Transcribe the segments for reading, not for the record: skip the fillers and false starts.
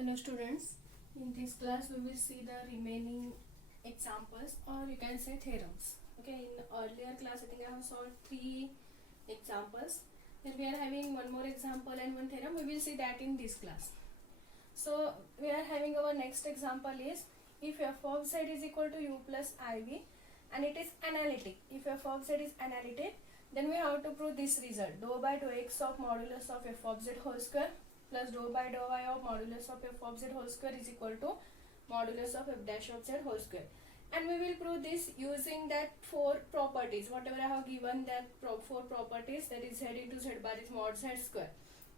Hello students, in this class we will see the remaining examples or you can say theorems. Okay, in earlier class I think I have solved 3 examples. Then we are having one more example and one theorem. We will see that in this class. So we are having our next example is if f of z is equal to u plus iv and it is analytic. If f of z is analytic, then we have to prove this result, dou by dou x of modulus of f of z whole square plus dou by dou y of modulus of f of z whole square is equal to modulus of f dash of z whole square. And we will prove this using that 4 properties, whatever I have given that 4 properties, that is z into z bar is mod z square.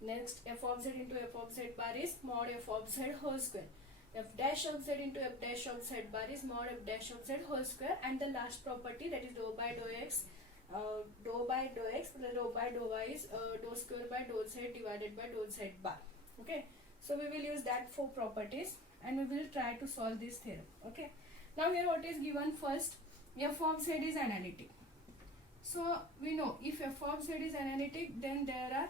Next, f of z into f of z bar is mod f of z whole square. F dash of z into f dash of z bar is mod f dash of z whole square. And the last property, that is dou by dou x, dou by dou x plus dou by dou y is dou square by dou z divided by dou z bar. Okay, so we will use that 4 properties and we will try to solve this theorem. Okay, now here what is given first, f of z is analytic. So we know if f of z is analytic, then there are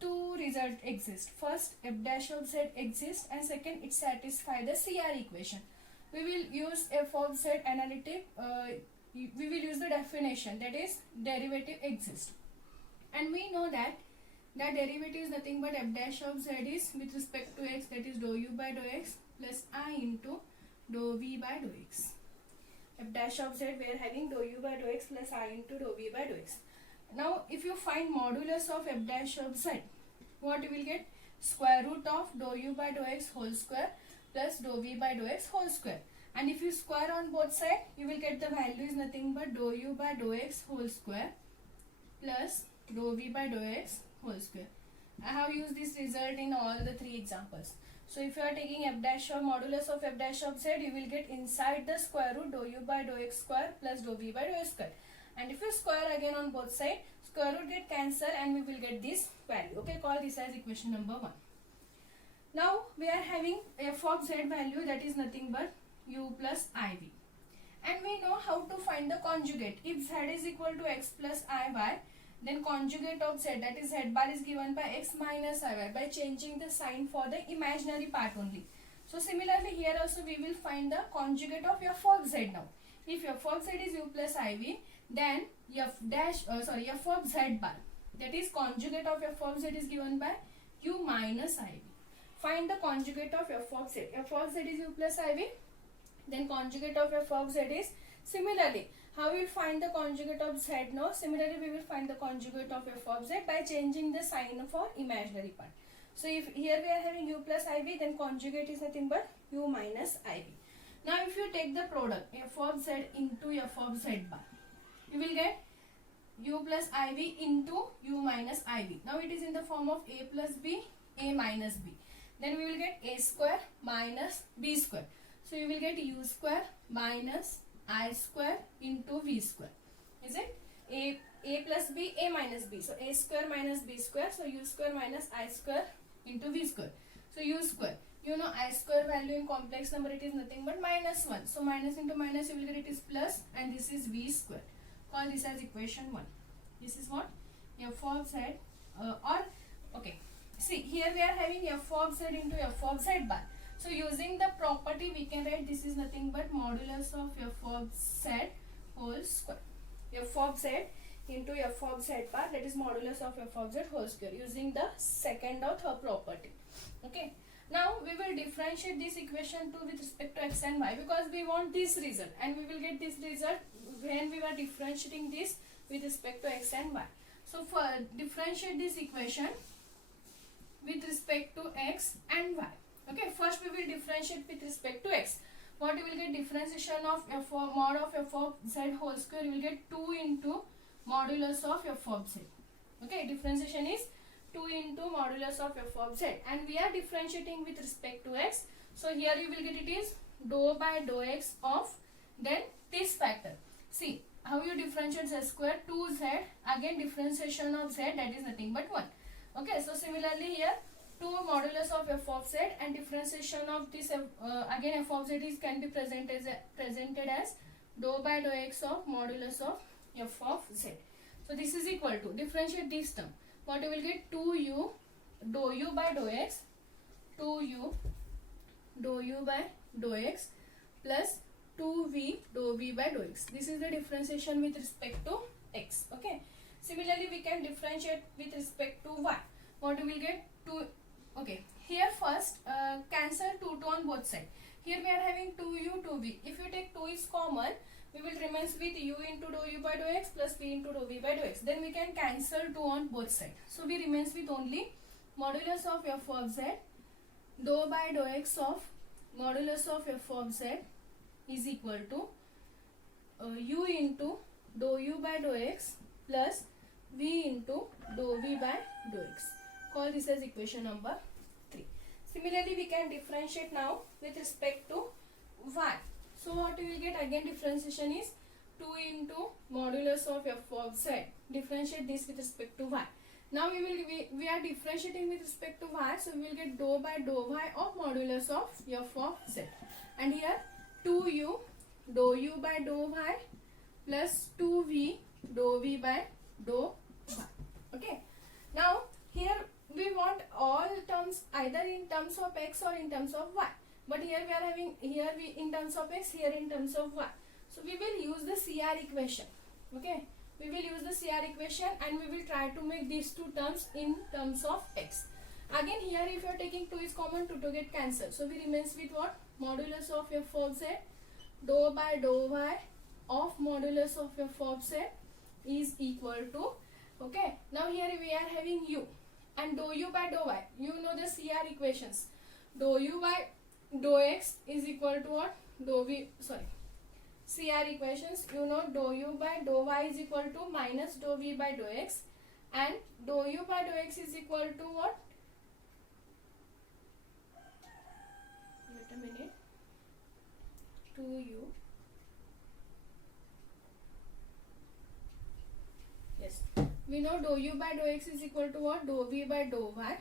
2 results exist. First, f dash of z exists, and second, it satisfies the CR equation. We will use f of z analytic. We will use the definition, that is derivative exists, and we know that derivative is nothing but f dash of z is with respect to x, that is dou u by dou x plus I into dou v by dou x. F dash of z, we are having dou u by dou x plus I into dou v by dou x. Now if you find modulus of f dash of z, what you will get? Square root of dou u by dou x whole square plus dou v by dou x whole square. And if you square on both sides, you will get the value is nothing but dou u by dou x whole square plus dou v by dou x whole square. I have used this result in all the 3 examples. So if you are taking f dash of modulus of f dash of z, you will get inside the square root dou u by dou x square plus dou v by dou x square. And if you square again on both sides, square root get cancelled and we will get this value. Okay, call this as equation number 1. Now we are having f of z value, that is nothing but u plus iv. And we know how to find the conjugate. If z is equal to x plus iy, then conjugate of z, that is z bar, is given by x minus iy by changing the sign for the imaginary part only. So similarly here also we will find the conjugate of f of z now. If f of z is u plus iv, then f of z bar, that is conjugate of f of z, is given by u minus iv. Find the conjugate of f of z. F of z is u plus iv, then conjugate of f of z is, similarly how we will find the conjugate of z now? Similarly we will find the conjugate of f of z by changing the sign for imaginary part. So if here we are having u plus iv, then conjugate is nothing but u minus iv. Now if you take the product f of z into f of z bar, you will get u plus iv into u minus iv. Now it is in the form of a plus b, a minus b. Then we will get a square minus b square. So you will get u square minus I square into v square. Is it? A plus b, a minus b. So a square minus b square. So u square minus I square into v square. So u square. You know I square value in complex number, it is nothing but minus 1. So minus into minus, you will get it is plus, and this is v square. Call this as equation 1. This is what? F of z okay. See, here we are having f of z into f of z bar. So using the property, we can write this is nothing but modulus of f of z whole square. F of z into f of z bar, that is modulus of f of z whole square, using the second or third property. Okay. Now we will differentiate this equation 2 with respect to x and y, because we want this result, and we will get this result when we are differentiating this with respect to x and y. So for differentiate this equation with respect to x and y. Okay, first we will differentiate with respect to x. What you will get? Differentiation of f of mod of f of z whole square, you will get 2 into modulus of f of z. Okay, differentiation is 2 into modulus of f of z, and we are differentiating with respect to x. So here you will get it is dou by dou x of, then this factor. See how you differentiate z square, 2z, again differentiation of z, that is nothing but 1. Okay, so similarly here 2 modulus of f of z, and differentiation of this again f of z is can be presented as dou by dou x of modulus of f of z. So this is equal to, differentiate this term, what you will get, 2u dou u by dou x 2u dou u by dou x plus 2v dou v by dou x. This is the differentiation with respect to x. Okay. Similarly, we can differentiate with respect to y. What we will get? 2. Okay. Here first cancel 2 on both sides. Here we are having 2u 2v. If you take 2 is common, we will remains with u into dou u by dou x plus v into dou v by dou x. Then we can cancel 2 on both sides. So we remains with only modulus of f of z dou by dou x of modulus of f of z is equal to u into dou u by dou x plus v into dou v by dou x. Call this as equation number 3. Similarly, we can differentiate now with respect to y. So what we will get again, differentiation is 2 into modulus of f of z. Differentiate this with respect to y. Now we are differentiating with respect to y, so we will get dou by dou y of modulus of f of z. And here 2u dou u by dou y plus 2v dou v by dou y. Okay. Now here we want all terms either in terms of x or in terms of y. But here we are having in terms of x, here in terms of y. So we will use the CR equation. Okay. We will use the CR equation and we will try to make these two terms in terms of x. Again here if you are taking 2 is common, 2 to get cancelled. So we remains with what? Modulus of f of z dou by dou y of modulus of f of z is equal to, okay. Now here we are having u and dou u by dou y. You know the CR equations. Dou u by dou x is equal to what? CR equations, you know dou u by dou y is equal to minus dou v by dou x, and dou u by dou x is equal to what? Wait a minute. 2u. Yes. We know dou u by dou x is equal to what? Dou v by dou y,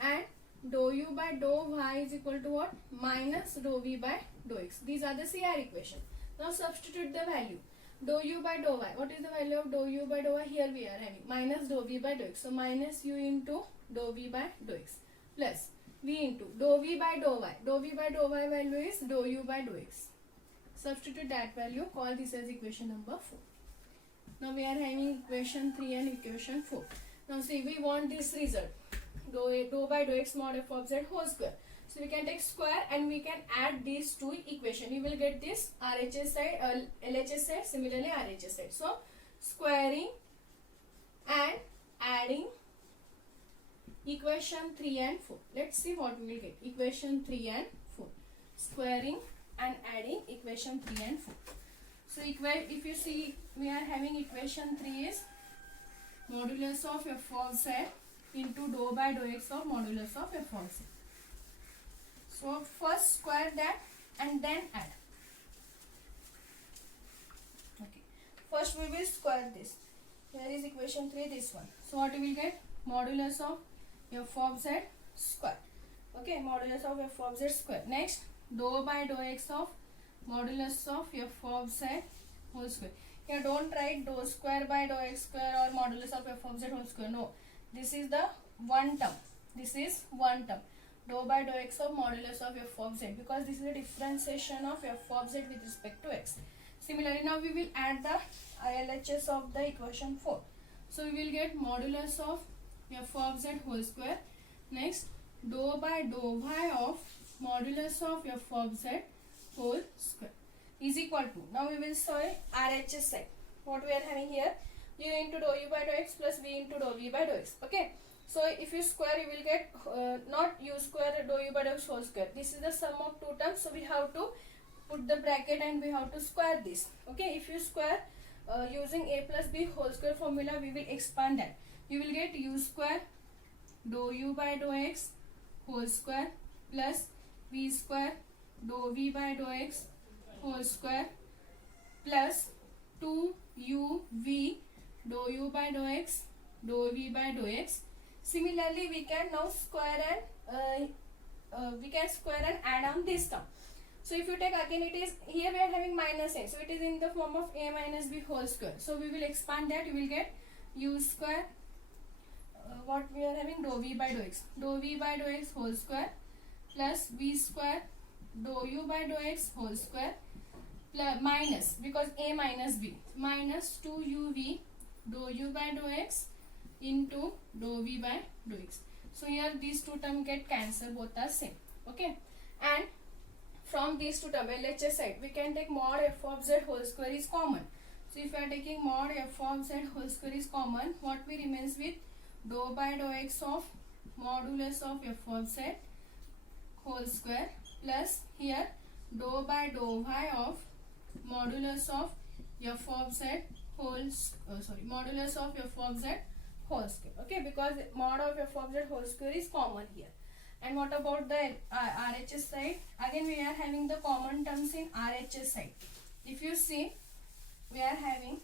and dou u by dou y is equal to what? Minus dou v by dou x. These are the CR equations. Now substitute the value. Dou u by dou y. What is the value of dou u by dou y? Here we are having minus dou v by dou x. So minus u into dou v by dou x plus v into dou v by dou y. Dou v by dou y value is dou u by dou x. Substitute that value. Call this as equation number 4. Now we are having equation 3 and equation 4. Now see, we want this result. Dou by dou x mod f of z whole square. So we can take square and we can add these two equation. You will get this RHS side, LHS side, similarly RHS side. So squaring and adding equation 3 and 4. Let's see what we will get. Equation 3 and 4. Squaring and adding equation 3 and 4. So if you see, we are having equation 3 is modulus of f of z into dou by dou x of modulus of f of z. So first square that and then add. Okay. First we will square this. Here is equation 3, this one. So what we will get? Modulus of f of z square. Okay, modulus of f of z square. Next, dou by dou x of modulus of f of z whole square. Here don't write dou square by dou x square or modulus of f of z whole square. No, this is the one term. This is one term. Dou by dou x of modulus of f of z, because this is a differentiation of f of z with respect to x. Similarly, now we will add the LHS of the equation 4. So we will get modulus of f of z whole square. Next, dou by dou y of modulus of f of z whole square is equal to, now we will solve RHS side. What we are having here, u into dou u by dou x plus v into dou v by dou x. Okay. So if you square, you will get not u square dou u by dou x whole square. This is the sum of two terms. So we have to put the bracket and we have to square this. Okay. If you square using a plus b whole square formula, we will expand that. You will get u square dou u by dou x whole square plus v square dou v by dou x whole square plus 2uv dou u by dou x dou v by dou x. Similarly, we can now square and add on this term. So if you take again, it is here we are having minus a, so it is in the form of a minus b whole square. So we will expand that. You will get u square. What we are having, dou v by dou x, dou v by dou x whole square plus v square dou u by dou x whole square plus minus, because a minus b, minus 2uv dou u by dou x into dou v by dou x. So here these two terms get cancelled, both are same. Okay, and from these two terms LHS side we can take mod f of z whole square is common. So if we are taking mod f of z whole square is common, what we remains with dou by dou x of modulus of f of z whole square plus here dou by dou y of modulus of f of z whole modulus of f of z whole square. Okay, because mod of f of z whole square is common here. And what about the RHS side? Again we are having the common terms in RHS side. If you see, we are having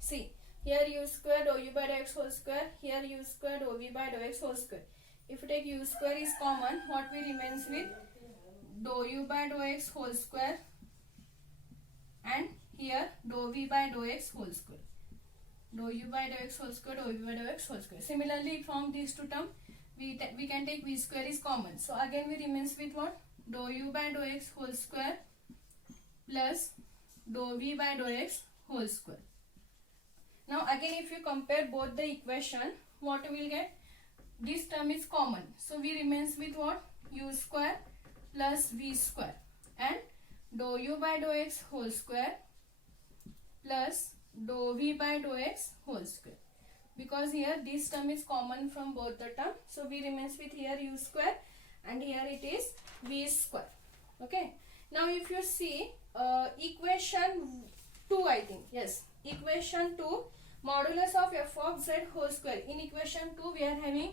see here u square dou u by dou x whole square, here u square dou v by dou x whole square. If you take u square is common, what we remains with dou u by dou x whole square and here dou v by dou x whole square. Dou u by dou x whole square, dou v by dou x whole square. Similarly, from these two terms, we can take v square is common. So again we remains with what? Dou u by dou x whole square plus dou v by dou x whole square. Now again if you compare both the equation, what we will get? This term is common. So we remains with what? U square plus v square and dou u by dou x whole square plus dou v by dou x whole square. Because here this term is common from both the term, so we remains with here u square and here it is v square. Okay. Now if you see equation 2, I think, yes, equation 2, modulus of f of z whole square. In equation 2 we are having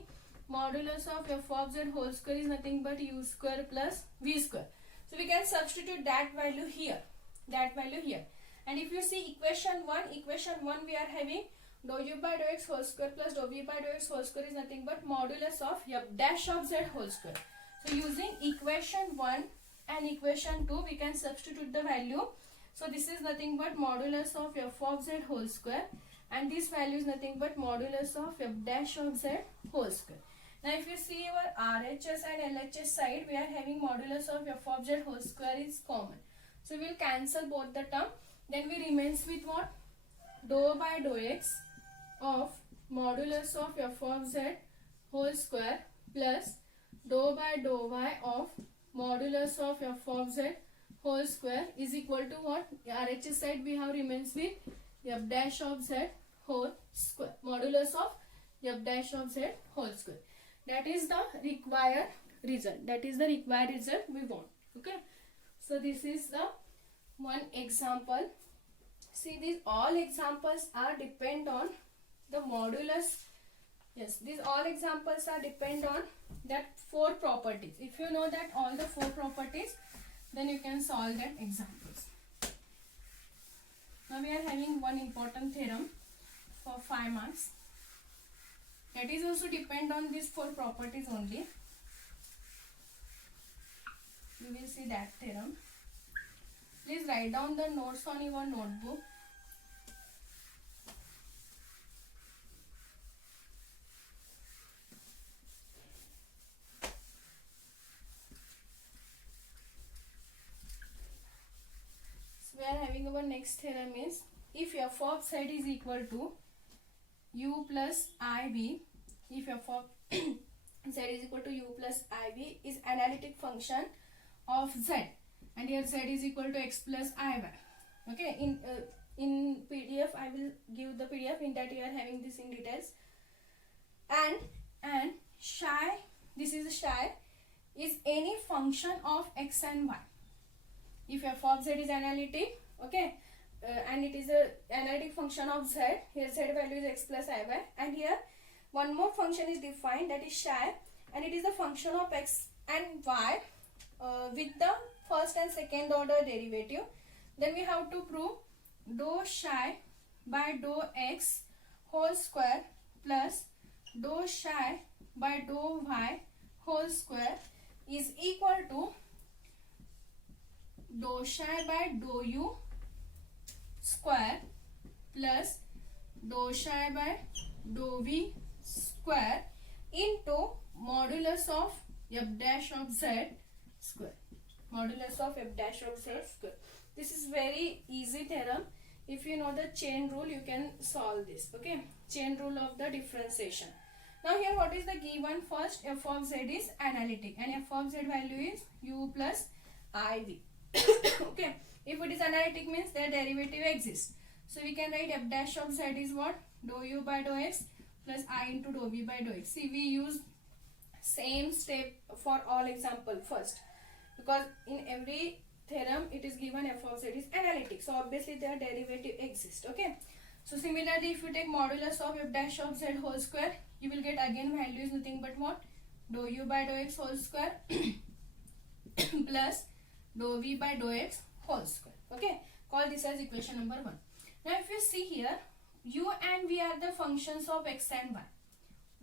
modulus of f of z whole square is nothing but u square plus v square. So we can substitute that value here, and if you see equation 1 we are having dou u by dou x whole square plus dou v by dou x whole square is nothing but modulus of f dash of z whole square. So using equation 1 and equation 2 we can substitute the value. So this is nothing but modulus of f of z whole square and this value is nothing but modulus of f dash of z whole square. Now if you see our RHS and LHS side, we are having modulus of f of z whole square is common. So we will cancel both the term. Then we remains with what? Dou by dou x of modulus of f of z whole square plus dou by dou y of modulus of f of z whole square is equal to what? RHS side we have remains with f dash of z whole square. Modulus of f dash of z whole square. That is the required result. We want. Okay. So this is the one example. See, these all examples are depend on the modulus. Yes, these all examples are depend on that 4 properties. If you know that all the 4 properties, then you can solve that examples. Now we are having one important theorem for 5 marks. That is also depend on these 4 properties only. You will see that theorem. Please write down the notes on your notebook. So we are having our next theorem is, if f of z is equal to u plus iv, if f of z is equal to u plus iv is analytic function of z, and here z is equal to x plus iy. Okay, in PDF I will give the PDF, in that you are having this in details. And psi, this is psi, is any function of x and y. If f of z is analytic, okay, and it is a analytic function of z, here z value is x plus iy, and here one more function is defined, that is psi, and it is the function of x and y with the first and second order derivative. Then we have to prove dou psi by dou x whole square plus dou psi by dou y whole square is equal to dou psi by dou u square plus dou psi by dou v square into modulus of f dash of z square. Modulus of f dash of z square. This is very easy theorem. If you know the chain rule, you can solve this. Okay, chain rule of the differentiation. Now here what is the given? First, f of z is analytic and f of z value is u plus iv. Okay, if it is analytic means their derivative exists. So we can write f dash of z is what? Dou u by dou x plus I into dou v by dou x. See, we use same step for all example first, because in every theorem it is given f of z is analytic, so obviously their derivative exists. Okay, so similarly if you take modulus of f dash of z whole square, you will get again value is nothing but what? Dou u by dou x whole square plus dou v by dou x whole square. Okay, call this as equation number 1. Now if you see here, u and v are the functions of x and y.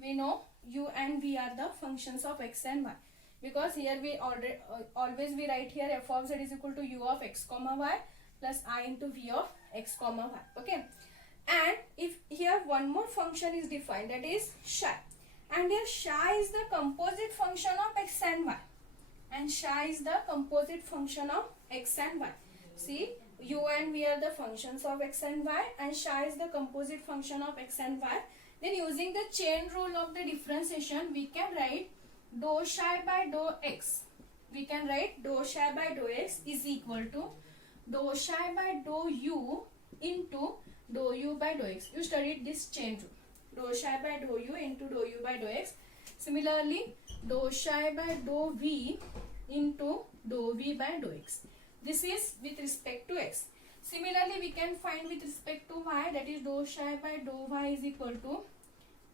We know u and v are the functions of x and y, because here we already always we write here f of z is equal to u of x comma y plus I into v of x comma y. Okay, and if here one more function is defined, that is psi, and here psi is the composite function of x and y, and psi is the composite function of x and y. See, u and v are the functions of x and y, and psi is the composite function of x and y. Then using the chain rule of the differentiation, we can write dou psi by dou x. We can write dou psi by dou x is equal to dou psi by dou u into dou u by dou x. You studied this chain rule. Dou psi by dou u into dou u by dou x. Similarly, dou psi by dou v into dou v by dou x. This is with respect to x. Similarly, we can find with respect to y, that is dou psi by dou y is equal to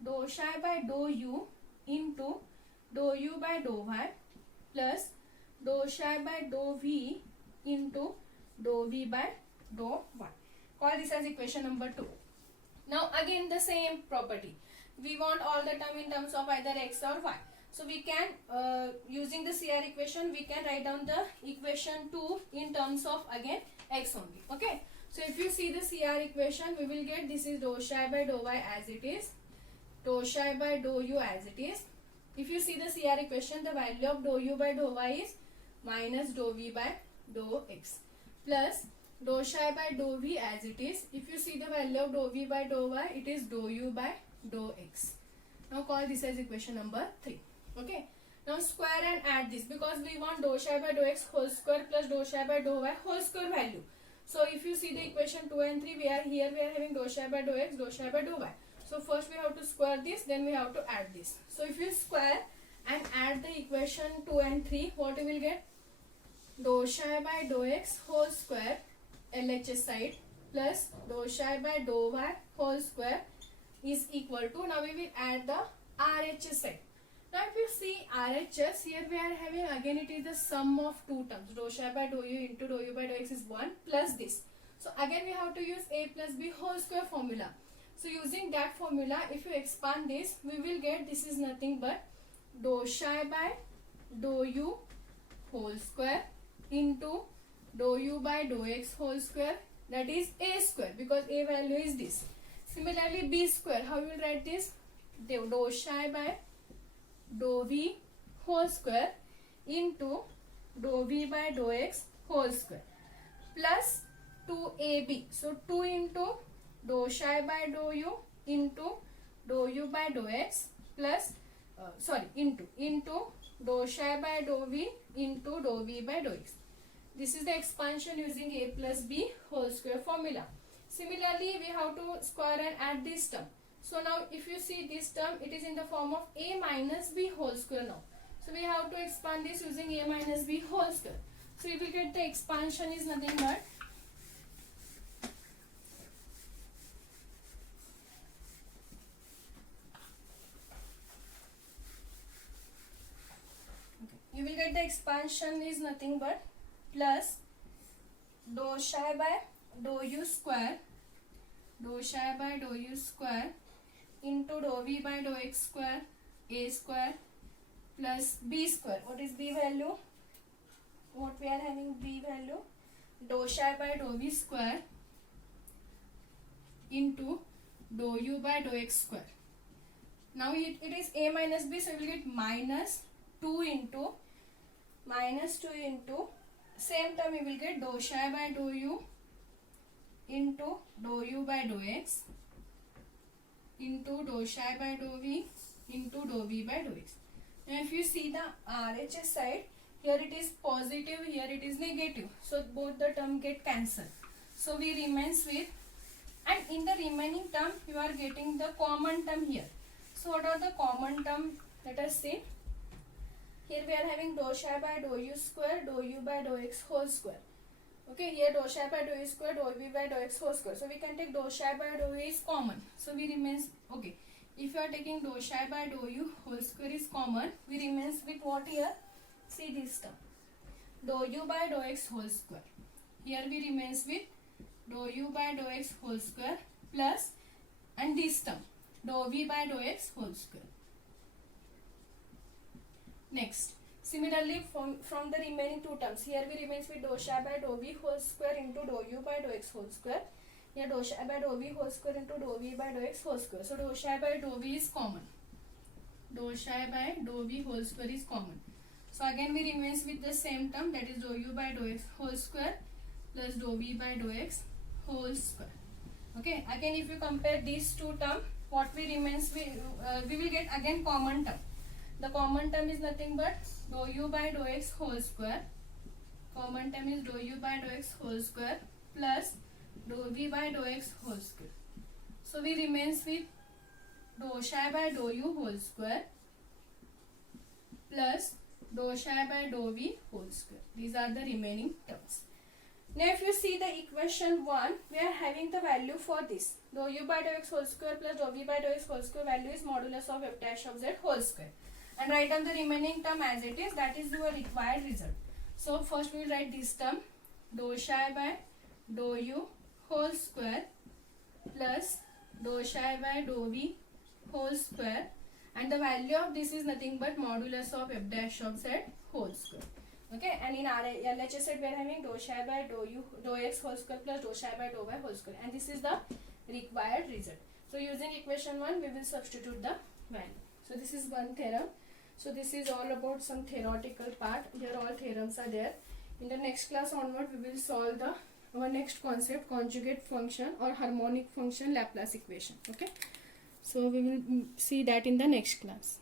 dou psi by dou u into dou u by dou y plus dou psi by dou v into dou v by dou y. Call this as equation number 2. Now again the same property. We want all the term in terms of either x or y. So we can, using the CR equation, we can write down the equation 2 in terms of again x only. Okay. So if you see the CR equation, we will get this is dou psi by dou y as it is, dou psi by dou u as it is. If you see the CR equation, the value of dou u by dou y is minus dou v by dou x plus dou psi by dou v as it is. If you see the value of dou v by dou y, it is dou u by dou x. Now call this as equation number 3. Okay. Now square and add this, because we want dou psi by dou x whole square plus dou psi by dou y whole square value. So if you see the equation 2 and 3, we are having dou psi by dou x, dou psi by dou y. So first we have to square this, then we have to add this. So if you square and add the equation 2 and 3, what you will get? Dou psi by dou x whole square LHS side plus dou psi by dou y whole square is equal to, now we will add the RHS side. Now if you see RHS, here we are having again it is the sum of two terms. Dou psi by dou u into dou u by dou x is 1 plus this. So again we have to use a plus b whole square formula. So using that formula, if you expand this, we will get this is nothing but dou psi by dou u whole square into dou u by dou x whole square, that is a square, because a value is this. Similarly b square, how you will write this? Dou psi by dou v whole square into dou v by dou x whole square plus 2ab. So 2 into dou psi by dou u into dou u by dou x plus into dou psi by dou v into dou v by dou x. This is the expansion using a plus b whole square formula. Similarly, we have to square and add this term. So now if you see this term, it is in the form of a minus b whole square now. So we have to expand this using a minus b whole square. So we will get the expansion is nothing but you will get the expansion is nothing but plus dou psi by dou u square into dou v by dou x square a square plus b square. What is b value? What we are having b value? Dou psi by dou v square into dou u by dou x square. Now it is a minus b, so we will get minus 2 into same term we will get dou psi by dou u into dou u by dou x into dou psi by dou v into dou v by dou x. Now if you see the RHS side, here it is positive, here it is negative, so both the term get cancelled. So we remains with, and in the remaining term you are getting the common term here. So what are the common term? Let us see. Here we are having dou psi by dou u square, dou u by dou x whole square. Okay, here dou psi by dou u square, dou v by dou x whole square. So we can take dou psi by dou u is common. So we remains, okay, if you are taking dou psi by dou u whole square is common, we remains with what here? See this term, dou u by dou x whole square. Here we remains with dou u by dou x whole square plus, and this term, dou v by dou x whole square. Next, similarly from the remaining two terms, here we remains with dou psi by dou v whole square into dou u by dou x whole square. Here dou psi by dou v whole square into dou v by dou x whole square. So dou psi by dou v is common. Dou psi by dou v whole square is common. So again we remains with the same term, that is dou u by dou x whole square plus dou v by dou x whole square. Okay, again if you compare these two terms, what we remains with, we will get again common term. The common term is nothing but dou u by dou x whole square. Common term is dou u by dou x whole square plus dou v by dou x whole square. So we remains with dou psi by dou u whole square plus dou psi by dou v whole square. These are the remaining terms. Now if you see the equation 1, we are having the value for this. Dou u by dou x whole square plus dou v by dou x whole square value is modulus of f dash of z whole square. And write down the remaining term as it is, that is your required result. So first we will write this term, dou psi by dou u whole square plus dou psi by dou v whole square, and the value of this is nothing but modulus of f dash of z whole square. Okay, and in our LHS side we are having dou psi by dou x whole square plus dou psi by dou y whole square, and this is the required result. So using equation 1 we will substitute the value. So this is one theorem. So this is all about some theoretical part. Here all theorems are there. In the next class onward we will solve our next concept, conjugate function or harmonic function Laplace equation. Okay, so we will see that in the next class.